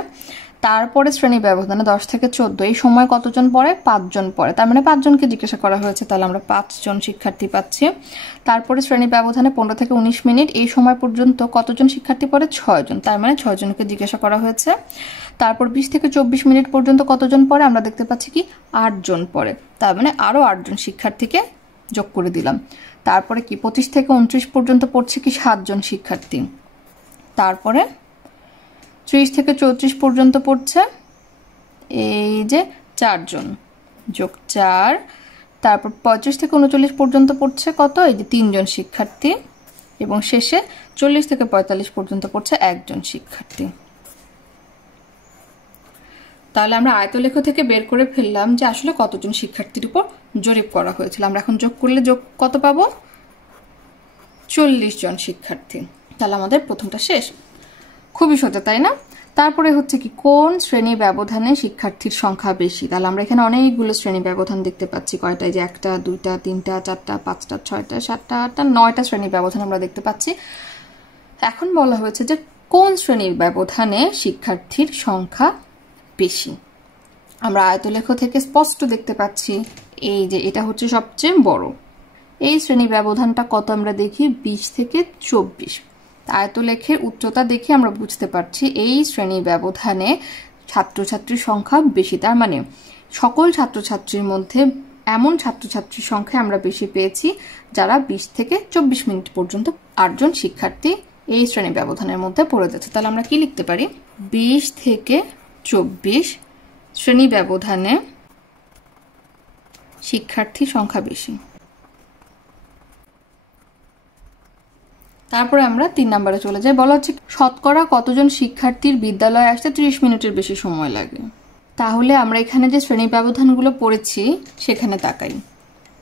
তারপরে শ্রেণী ব্যবধানে 10 থেকে 14 এই সময় কতজন পড়ে, 5 জন পড়ে, তার মানে 5 জনকে জিজ্ঞাসা করা হয়েছে, তাহলে আমরা 5 জন শিক্ষার্থী পাচ্ছি। তারপরে শ্রেণী ব্যবধানে 15 থেকে 19 মিনিট এই সময় পর্যন্ত কতজন শিক্ষার্থী পড়ে, 6 জন, তার মানে 6 জনকে জিজ্ঞাসা করা হয়েছে। তারপর 20 থেকে 24 মিনিট পর্যন্ত কতজন পড়ে, আমরা দেখতে পাচ্ছি কি 8 জন পড়ে, তার মানে আরো 8 জন শিক্ষার্থীকে যোগ করে দিলাম। তারপরে কি 25 থেকে 29 পর্যন্ত পড়ছে কি 7 জন শিক্ষার্থী। তারপরে 30 থেকে 34 পর্যন্ত পড়ছে এই যে 4 জন, যোগ 4। তারপর 35 থেকে 39 পর্যন্ত পড়ছে কত, এই যে 3 জন শিক্ষার্থী। এবং শেষে 40 থেকে 45 পর্যন্ত পড়ছে 1 জন শিক্ষার্থী। তাহলে আমরা আয়তলেখ থেকে বের করে ফেললাম যে আসলে কতজন শিক্ষার্থীর উপর জরিপ করা হয়েছিল। আমরা এখন যোগ করলে যোগ কত পাবো, 40 জন শিক্ষার্থী। তাহলে আমাদের প্রথমটা শেষ। খুবই সোজা, তাই না? তারপরে হচ্ছে কি কোন শ্রেণী ব্যবধানে শিক্ষার্থীর সংখ্যা বেশি। তাহলে আমরা এখানে অনেকগুলো শ্রেণী ব্যবধান দেখতে পাচ্ছি, কয়টা, যে 1টা 2টা 3টা 4টা 5টা 6টা 7টা 8টা 9টা শ্রেণী ব্যবধান আমরা দেখতে পাচ্ছি। এখন বলা হয়েছে যে কোন শ্রেণীর ব্যবধানে শিক্ষার্থীর সংখ্যা বেশি। আমরা আয়তলেখ থেকে স্পষ্ট দেখতে পাচ্ছি এই যে এটা হচ্ছে সবচেয়ে বড়। এই শ্রেণী ব্যবধানটা কত আমরা দেখি, 20 থেকে 24। আয়তলেখের উচ্চতা দেখে আমরা বুঝতে পারছি এই শ্রেণী ব্যবধানে ছাত্রছাত্রীর সংখ্যা বেশি। তার মানে সকল ছাত্রছাত্রীর মধ্যে এমন ছাত্রছাত্রীর সংখ্যা আমরা বেশি পেয়েছি যারা 20 থেকে 24 মিনিট পর্যন্ত 8 জন শিক্ষার্থী এই শ্রেণী ব্যবধানের মধ্যে পড়ে যাচ্ছে। তাহলে আমরা কি লিখতে পারি, 20 থেকে 24 শ্রেণী ব্যবধানে শিক্ষার্থী সংখ্যা বেশি। তারপরে আমরা 3 নম্বরে চলে যাই। বলা হচ্ছে শতকরা কতজন শিক্ষার্থীর বিদ্যালয়ে আসতে 30 মিনিটের বেশি সময় লাগে। তাহলে আমরা এখানে যে শ্রেণী ব্যবধানগুলো পড়েছি সেখানে তাকাই।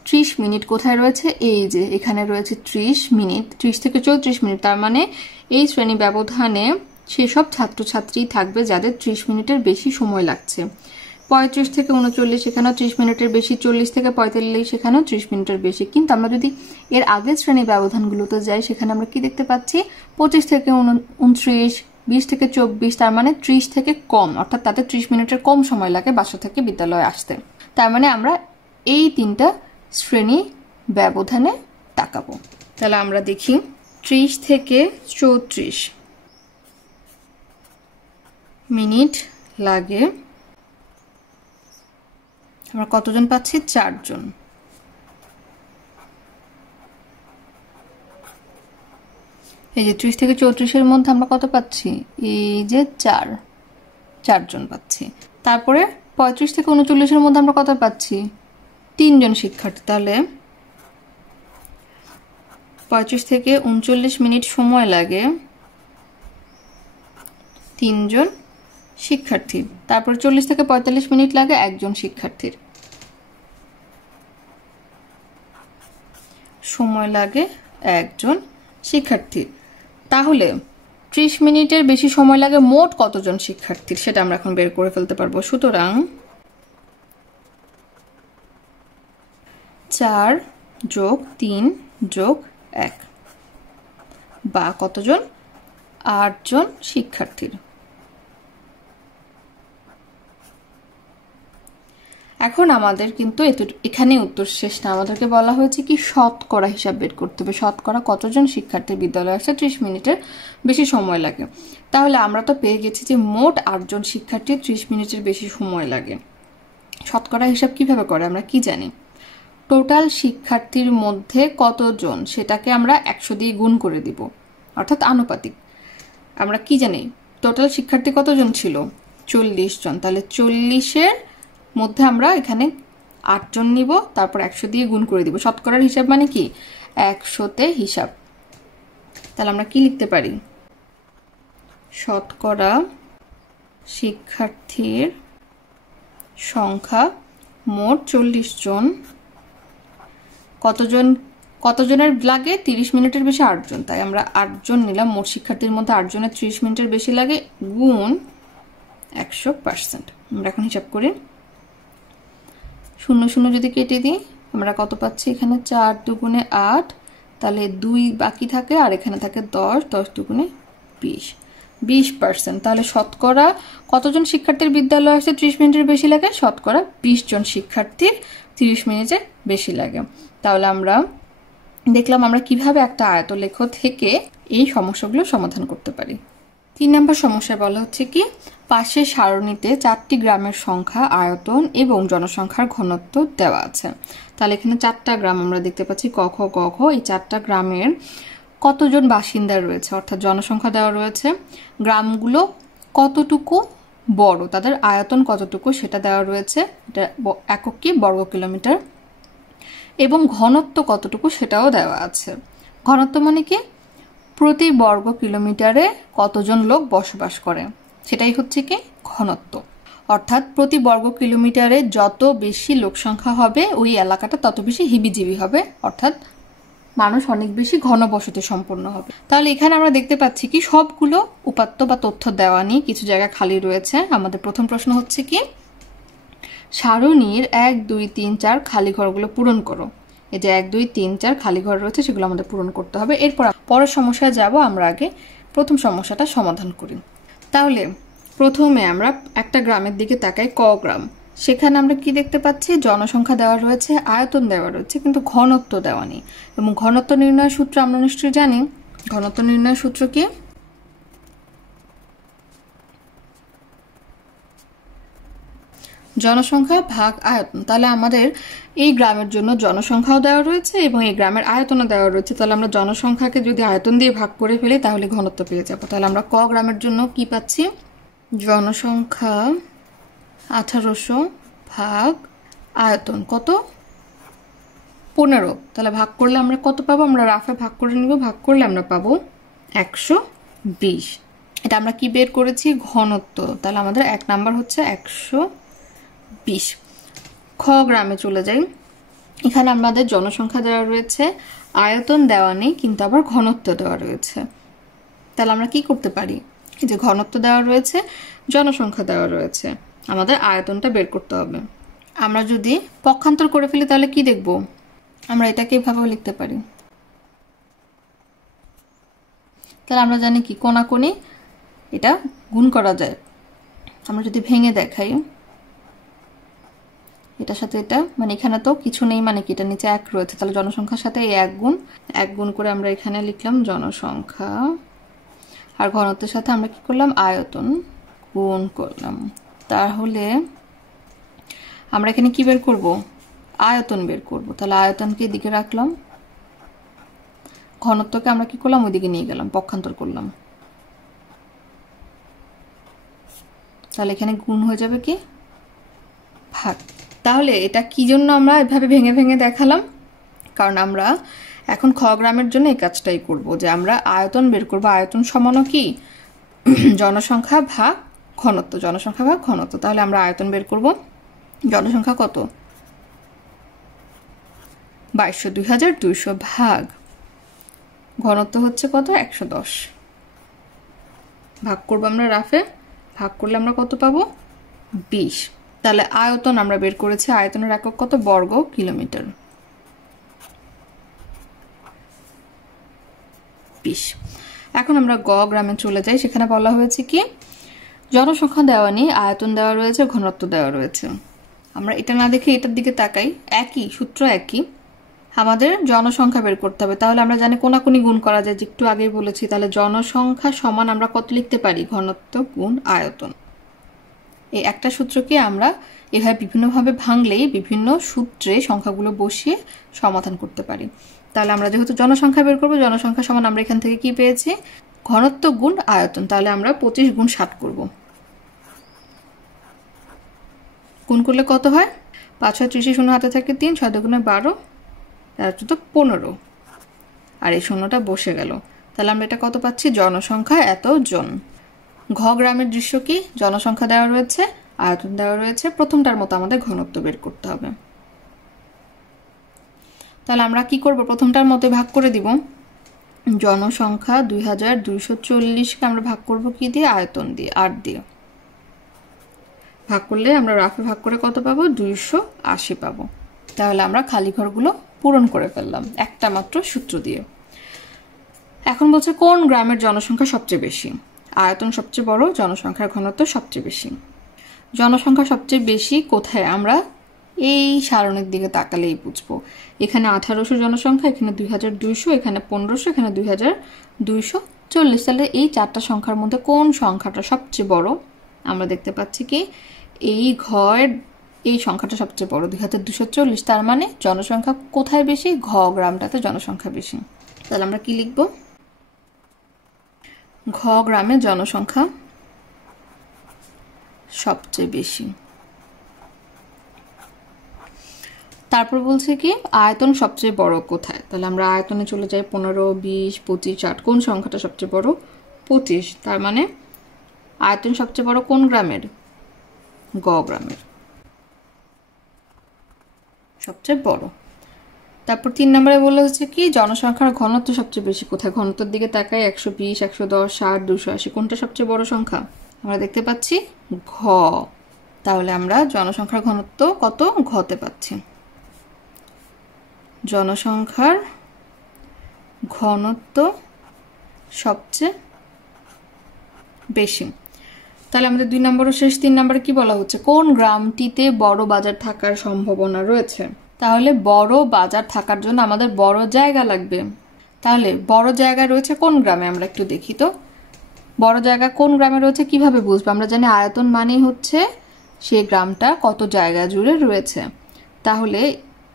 30 মিনিট কোথায় রয়েছে, এই যে এখানে রয়েছে 30 মিনিট, 30 থেকে 34 মিনিট। তার মানে এই শ্রেণী ব্যবধানে সেসব ছাত্রছাত্রী থাকবে যাদের 30 মিনিটের বেশি সময় লাগছে। 35 থেকে 39 এখানেও 30 মিনিটের বেশি, 40 থেকে 45 এখানেও 30 মিনিটের বেশি। কিন্তু আমরা যদি এর আগের শ্রেণী ব্যবধানগুলোতে যাই সেখানে আমরা কি দেখতে পাচ্ছি, 25 থেকে 29, 20 থেকে 24, তার মানে 30 থেকে কম, অর্থাৎ তাদের 30 মিনিটের কম সময় লাগে বাসা থেকে বিদ্যালয়ে আসতে। তার মানে আমরা এই 3টা শ্রেণী ব্যবধানে তাকাবো। তাহলে আমরা দেখি 30 থেকে 34 মিনিট লাগে, আমরা কতজন পাচ্ছি, 4 জন। এই যে 30 থেকে 34-এর মধ্যে আমরা কত পাচ্ছি, এই যে 4 জন পাচ্ছি। তারপরে 35 থেকে 39-এর মধ্যে আমরা কত পাচ্ছি, 3 জন শিক্ষার্থী। তাহলে 35 থেকে 39 মিনিট সময় লাগে 3 জন শিক্ষার্থী। তারপর 40 থেকে 45 মিনিট লাগে 1 জন শিক্ষার্থীর, সময় লাগে 1 জন শিক্ষার্থীর। তাহলে 30 মিনিটের বেশি সময় লাগে মোট কতজন শিক্ষার্থীর সেটা আমরা এখন বের করে ফেলতে পারবো। সুতরাং 4 যোগ 3 যোগ 1 বা কতজন, 8 জন শিক্ষার্থীর। এখন আমাদের কিন্তু এখানে উত্তর শেষ না, আমাদেরকে বলা হয়েছে কি শতকরা হিসাব বের করতে হবে। শতকরা কতজন শিক্ষার্থী বিদ্যালয়ে আসছে 30 মিনিটের বেশি সময় লাগে। তাহলে আমরা তো পেয়ে গেছি যে মোট 8 জন শিক্ষার্থী 30 মিনিটের বেশি সময় লাগে। শতকরা হিসাব কিভাবে করে আমরা কি জানি? টোটাল শিক্ষার্থীর মধ্যে কতজন সেটাকে আমরা 100 দিয়ে গুণ করে দিব, অর্থাৎ আনুপাতিক। আমরা কি জানি টোটাল শিক্ষার্থী কতজন ছিল? 40 জন। তাহলে 40-এর মধ্যে আমরা এখানে 8 জন নিব, তারপর 100 দিয়ে গুণ করে দিব। শতকরার হিসাব মানে কি 100-তে হিসাব। তাহলে আমরা কি লিখতে পারি? শতকরা শিক্ষার্থীর সংখ্যা মোট 40 জন, কতজনের লাগে 30 মিনিটের বেশি 8 জন, তাই আমরা 8 জন নিলাম। মোট শিক্ষার্থীর মধ্যে 8 জনের 30 মিনিটের বেশি লাগে গুণ 100%। আমরা এখন হিসাব করি, 0 0 যদি কেটে দিই আমরা কত পাচ্ছি? এখানে 4 দুগুণে 8, তাহলে 2 বাকি থাকে, আর এখানে থাকে 10, 10 দুগুণে 20, 20%। তাহলে শতকরা কতজন শিক্ষার্থীর বিদ্যালয়ে আসছে 30 মিনিটের বেশি লাগে? শতকরা 20 জন শিক্ষার্থীর 30 মিনিটের বেশি লাগে। তাহলে আমরা দেখলাম আমরা কিভাবে একটা আয়তলেখ থেকে এই সমস্যাগুলো সমাধান করতে পারি। 3 নম্বর সমস্যায় বলা হচ্ছে কি পাশের সারণীতে 4টি গ্রামের সংখ্যা, আয়তন এবং জনসংখ্যার ঘনত্ব দেওয়া আছে। তাহলে এখানে 4টা গ্রাম আমরা দেখতে পাচ্ছি, ক খ গ ঘ। এই 4টা গ্রামের কতজন বাসিন্দা রয়েছে অর্থাৎ জনসংখ্যা দেওয়া রয়েছে, গ্রামগুলো কতটুকু বড়, তাদের আয়তন কতটুকু সেটা দেওয়া রয়েছে, এটা একক কি বর্গ কিলোমিটার, এবং ঘনত্ব কতটুকু সেটাও দেওয়া আছে। ঘনত্ব মানে কি প্রতি বর্গ কিলোমিটারে কতজন লোক বসবাস করে, সেটাই হচ্ছে কি ঘনত্ব। অর্থাৎ প্রতি বর্গ কিলোমিটারে যত বেশি লোক সংখ্যা হবে ওই এলাকাটা তত বেশি হিবিজিবি হবে, অর্থাৎ মানুষ অনেক বেশি ঘনবসতি সম্পন্ন হবে। তাহলে এখানে আমরা দেখতে পাচ্ছি কি সবগুলো উপাত্ত বা তথ্য দেওয়া নেই, কিছু জায়গা খালি রয়েছে। আমাদের প্রথম প্রশ্ন হচ্ছে কি সারণীর 1 2 3 4 খালি ঘরগুলো পূরণ করো। এই যে 1 2 3 4 খালি ঘর রয়েছে সেগুলো আমাদের পূরণ করতে হবে। এরপর পরের সমস্যায় যাব, আমরা আগে প্রথম সমস্যাটা সমাধান করি। তাহলে প্রথমে আমরা একটা গ্রামের দিকে তাকাই, ক গ্রাম। সেখানে আমরা কি দেখতে পাচ্ছি জনসংখ্যা দেওয়া রয়েছে, আয়তন দেওয়া রয়েছে, কিন্তু ঘনত্ব দেওয়া নেই। এবং ঘনত্ব নির্ণয়ের সূত্র আমরা নিশ্চয়ই জানি। ঘনত্ব নির্ণয়ের সূত্র কি? জনসংখ্যা ভাগ আয়তন। তাহলে আমাদের এই গ্রামের জন্য জনসংখ্যাও দেওয়া রয়েছে এবং এই গ্রামের আয়তনও দেওয়া রয়েছে। তাহলে আমরা জনসংখ্যাকে যদি আয়তন দিয়ে ভাগ করে ফেলি তাহলে ঘনত্ব পেয়ে যাব। তাহলে আমরা ক গ্রামের জন্য কি পাচ্ছি? জনসংখ্যা 1800 ভাগ আয়তন কত? 15। তাহলে ভাগ করলে আমরা কত পাবো? আমরা রাফে ভাগ করে নিব, ভাগ করলে আমরা পাবো 120। এটা আমরা কি বের করেছি? ঘনত্ব। তাহলে আমাদের 1 নাম্বার হচ্ছে 120। খ গ্রামে চলে যাই। এখানে আমাদের জনসংখ্যা দেওয়া রয়েছে, আয়তন দেওয়া নেই, কিন্তু আবার ঘনত্ব দেওয়া রয়েছে। তাহলে আমরা কি করতে পারি? এই যে ঘনত্ব দেওয়া রয়েছে, জনসংখ্যা দেওয়া রয়েছে, আমাদের আয়তনটা বের করতে হবে। আমরা যদি পক্ষান্তর করে ফেলি তাহলে কি দেখব? আমরা এটাকে এভাবেও লিখতে পারি। তাহলে আমরা জানি কি কোনাকুনি এটা গুণ করা যায়। আমরা যদি ভেঙে দেখাই এটার সাথে এটা, মানে এখানে তো কিছু নেই, মানে কি এটা নিচে 1 রয়েছে, তাহলে জনসংখ্যার সাথে এই 1 গুণ করে আমরা এখানে লিখলাম জনসংখ্যা, আর ঘনত্বের সাথে আমরা কি করলাম? আয়তন গুণ করলাম। তাহলে আমরা এখানে কি বের করব? আয়তন বের করব। তাহলে আয়তনকে এদিকে রাখলাম, ঘনত্বকে আমরা কি করলাম? ওইদিকে নিয়ে গেলাম, পক্ষান্তর করলাম। তাহলে এখানে গুণ হয়ে যাবে কি? ভাগ। তাহলে এটা কি জন্য আমরা এভাবে ভেঙে ভেঙে দেখালাম? কারণ আমরা এখন খ গ্রামের জন্য এই কাজটাই করব, যে আমরা আয়তন বের করব। আয়তন সমানও কি? জনসংখ্যা ভাগ ঘনত্ব, জনসংখ্যা ভাগ ঘনত্ব। তাহলে আমরা আয়তন বের করব। জনসংখ্যা কত? 2200 ভাগ ঘনত্ব হচ্ছে কত? 110। ভাগ করবো আমরা রাফে, ভাগ করলে আমরা কত পাবো? 20। তাহলে আয়তন আমরা বের করেছি, আয়তনের একক কত? বর্গ কিলোমিটার। 20। এখন আমরা গ গ্রামে চলে যাই। সেখানে বলা হয়েছে কি জনসংখ্যা দেওয়া নেই, আয়তন দেওয়া রয়েছে, ঘনত্ব দেওয়া রয়েছে। আমরা এটা না দেখে এটার দিকে তাকাই, একই সূত্র, একই। আমাদের জনসংখ্যা বের করতে হবে, তাহলে আমরা জানি কোনাকুনি গুণ করা যায়, যে একটু আগেই বলেছি। তাহলে জনসংখ্যা সমান আমরা কত লিখতে পারি, ঘনত্ব গুণ আয়তন। এই একটা সূত্রকে আমরা এভাবে বিভিন্নভাবে ভাঙলেই বিভিন্ন সূত্রে সংখ্যাগুলো বসিয়ে সমাধান করতে পারি। তাহলে আমরা যেহেতু জনসংখ্যা বের করবো, জনসংখ্যা সমান আমরা এখান থেকে কি পেয়েছি, ঘনত্ব গুণ আয়তন। তাহলে আমরা 25 গুণ 60 করব। গুণ করলে কত হয়, 5 6 30, শূন্য হাতে থাকে 3, 6 দুগুণে 12, 13 15, আর এই শূন্যটা বসে গেল। তাহলে আমরা এটা কত পাচ্ছি, জনসংখ্যা এত জন। ঘ গ্রামের দৃশ্য কি, জনসংখ্যা দেওয়া রয়েছে, আয়তন দেওয়া রয়েছে, প্রথমটার মতো আমাদের ঘনত্ব বের করতে হবে। তাহলে আমরা কি করব, প্রথমটার মতো ভাগ করে দিব। জনসংখ্যা 2240কে আমরা ভাগ করব কি দিয়ে, আয়তন দিয়ে, 8 দিয়ে ভাগ করলে আমরা রাফে ভাগ করে কত পাবো, 280 পাবো। তাহলে আমরা খালি ঘরগুলো পূরণ করে ফেললাম একটা মাত্র সূত্র দিয়ে। এখন বলছে কোন গ্রামের জনসংখ্যা সবচেয়ে বেশি, আয়তন সবচেয়ে বড়, জনসংখ্যার ঘনত্ব সবচেয়ে বেশি। জনসংখ্যা সবচেয়ে বেশি কোথায়, আমরা এই সারণীর দিকে তাকালেই বুঝবো। এখানে 1800 জনসংখ্যা, এখানে 2200, এখানে 1500, এখানে 2240। তাহলে এই চারটা সংখ্যার মধ্যে কোন সংখ্যাটা সবচেয়ে বড়, আমরা দেখতে পাচ্ছি কি এই ঘর, এই সংখ্যাটা সবচেয়ে বড় 2240। তার মানে জনসংখ্যা কোথায় বেশি, ঘ গ্রামটাতে জনসংখ্যা বেশি। তাহলে আমরা কি লিখব, ঘ গ্রামে জনসংখ্যা সবচেয়ে বেশি। তারপর বলছে কি আয়তন সবচেয়ে বড় কোথায়, তাহলে আমরা আয়তনে চলে যাই, 15 20 25 60, কোন সংখ্যাটা সবচেয়ে বড়, 25। তার মানে আয়তন সবচেয়ে বড় কোন গ্রামের, গ গ্রামের সবচেয়ে বড়। তারপর 3 নম্বরে বলা হচ্ছে কি জনসংখ্যার ঘনত্ব সবচেয়ে বেশি কোথায়, ঘনত্বের দিকে তাকাই, 120 110 60 280, কোনটা সবচেয়ে বড় সংখ্যা, আমরা দেখতে পাচ্ছি ঘ। তাহলে আমরা জনসংখ্যার ঘনত্ব কত, ঘতে পাচ্ছি। জনসংখ্যার ঘনত্ব সবচেয়ে বেশি। তাহলে আমাদের 2 নম্বর ও শেষ 3 নম্বরে কি বলা হচ্ছে, কোন গ্রামটিতে বড় বাজার থাকার সম্ভাবনা রয়েছে। তাহলে বড় বাজার থাকার জন্য আমাদের বড় জায়গা লাগবে। তাহলে বড় জায়গা রয়েছে কোন গ্রামে, আমরা একটু দেখি তো বড় জায়গা কোন গ্রামে রয়েছে, কিভাবে বুঝবো, আমরা জানি আয়তন মানে হচ্ছে সেই গ্রামটা কত জায়গা জুড়ে রয়েছে। তাহলে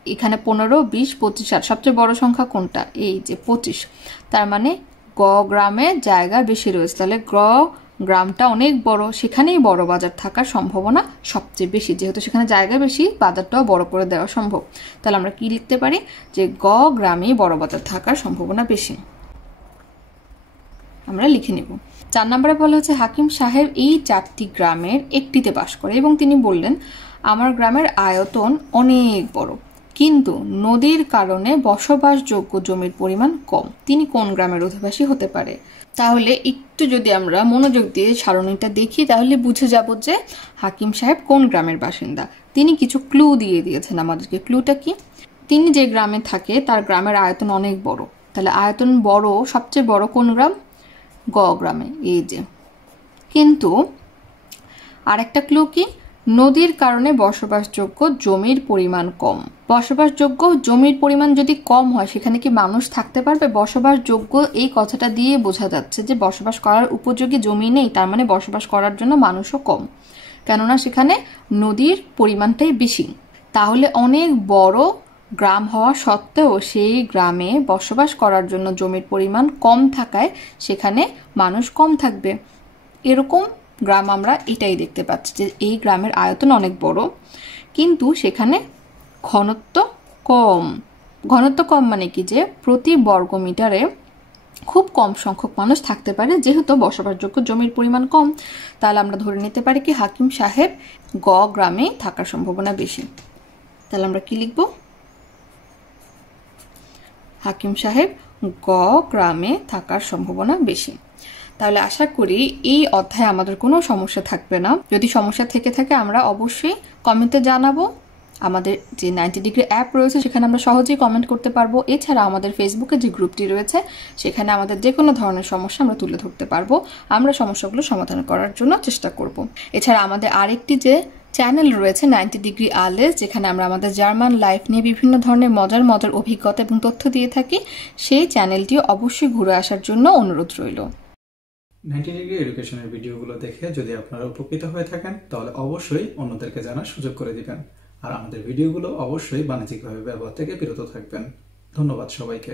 এখানে 15 20 25 60, সবচেয়ে বড় সংখ্যা কোনটা, এই যে 25। তার মানে গ গ্রামে জায়গা বেশি রয়েছে, তাহলে গ গ্রামটা অনেক বড়, সেখানেই বড় বাজার থাকার সম্ভাবনা সবচেয়ে বেশি। যেহেতু সেখানে জায়গা বেশি, বাজারটাও বড় করে দেওয়া সম্ভব। তাহলে আমরা কি লিখতে পারি, যে গ গ্রামে বড় বাজার থাকার সম্ভাবনা বেশি, আমরা লিখে নিব। 4 নম্বরে বলা হচ্ছে হাকিম সাহেব এই 4টি গ্রামের একটিতে বাস করে এবং তিনি বললেন আমার গ্রামের আয়তন অনেক বড়, কিন্তু নদীর কারণে বসবাসযোগ্য জমির পরিমাণ কম। তিনি কোন গ্রামের অধিবাসী হতে পারে। তাহলে একটু যদি আমরা মনোযোগ দিয়ে সারণীটা দেখি তাহলে বুঝে যাব যে হাকিম সাহেব কোন গ্রামের বাসিন্দা। তিনি কিছু ক্লু দিয়ে দিয়েছেন আমাদেরকে। ক্লুটা কি, তিনি যে গ্রামে থাকে তার গ্রামের আয়তন অনেক বড়। তাহলে আয়তন বড়, সবচেয়ে বড় কোন গ্রাম, গ গ্রামে, এই যে। কিন্তু আরেকটা ক্লু কি, নদীর কারণে বসবাসযোগ্য জমির পরিমাণ কম। বসবাসযোগ্য জমির পরিমাণ যদি কম হয় সেখানে কি মানুষ থাকতে পারবে। বসবাসযোগ্য এই কথাটা দিয়ে বোঝা যাচ্ছে যে বসবাস করার উপযোগী জমি নেই, তার মানে বসবাস করার জন্য মানুষও কম, কেননা সেখানে নদীর পরিমাণটাই বেশি। তাহলে অনেক বড় গ্রাম হওয়া সত্ত্বেও সেই গ্রামে বসবাস করার জন্য জমির পরিমাণ কম থাকায় সেখানে মানুষ কম থাকবে। এরকম গ্রাম আমরা এটাই দেখতে পাচ্ছি যে এই গ্রামের আয়তন অনেক বড় কিন্তু সেখানে ঘনত্ব কম। ঘনত্ব কম মানে কি, যে প্রতি বর্গ মিটারে খুব কম সংখ্যক মানুষ থাকতে পারে, যেহেতু বসবাসযোগ্য জমির পরিমাণ কম। তাহলে আমরা ধরে নিতে পারি কি হাকিম সাহেব গ গ্রামে থাকার সম্ভাবনা বেশি। তাহলে আমরা কি লিখব, হাকিম সাহেব গ গ্রামে থাকার সম্ভাবনা বেশি। তাহলে আশা করি এই অধ্যায়ে আমাদের কোনো সমস্যা থাকবে না। যদি সমস্যা থেকে থাকে আমরা অবশ্যই কমেন্টে জানাবো। আমাদের যে 90 ডিগ্রি অ্যাপ রয়েছে সেখানে আমরা সহজেই কমেন্ট করতে পারবো। এছাড়া আমাদের ফেসবুকে যে গ্রুপটি রয়েছে সেখানে আমাদের যে কোনো ধরনের সমস্যা আমরা তুলে ধরতে পারবো। আমরা সমস্যাগুলো সমাধান করার জন্য চেষ্টা করব। এছাড়া আমাদের আরেকটি যে চ্যানেল রয়েছে 90 ডিগ্রি আলেস, যেখানে আমরা আমাদের জার্মান লাইফ নিয়ে বিভিন্ন ধরনের মজার মজার অভিজ্ঞতা এবং তথ্য দিয়ে থাকি। সেই চ্যানেলটিও অবশ্যই ঘুরে আসার জন্য অনুরোধ রইল। 90 ডিগ্রি এডুকেশনের ভিডিওগুলো দেখে যদি আপনারা উপকৃত হয়ে থাকেন তাহলে অবশ্যই অন্যদেরকে জানার সুযোগ করে দিবেন। আর আমাদের ভিডিওগুলো অবশ্যই বাণিজ্যিকভাবে ব্যবহার থেকে বিরত থাকবেন। ধন্যবাদ সবাইকে।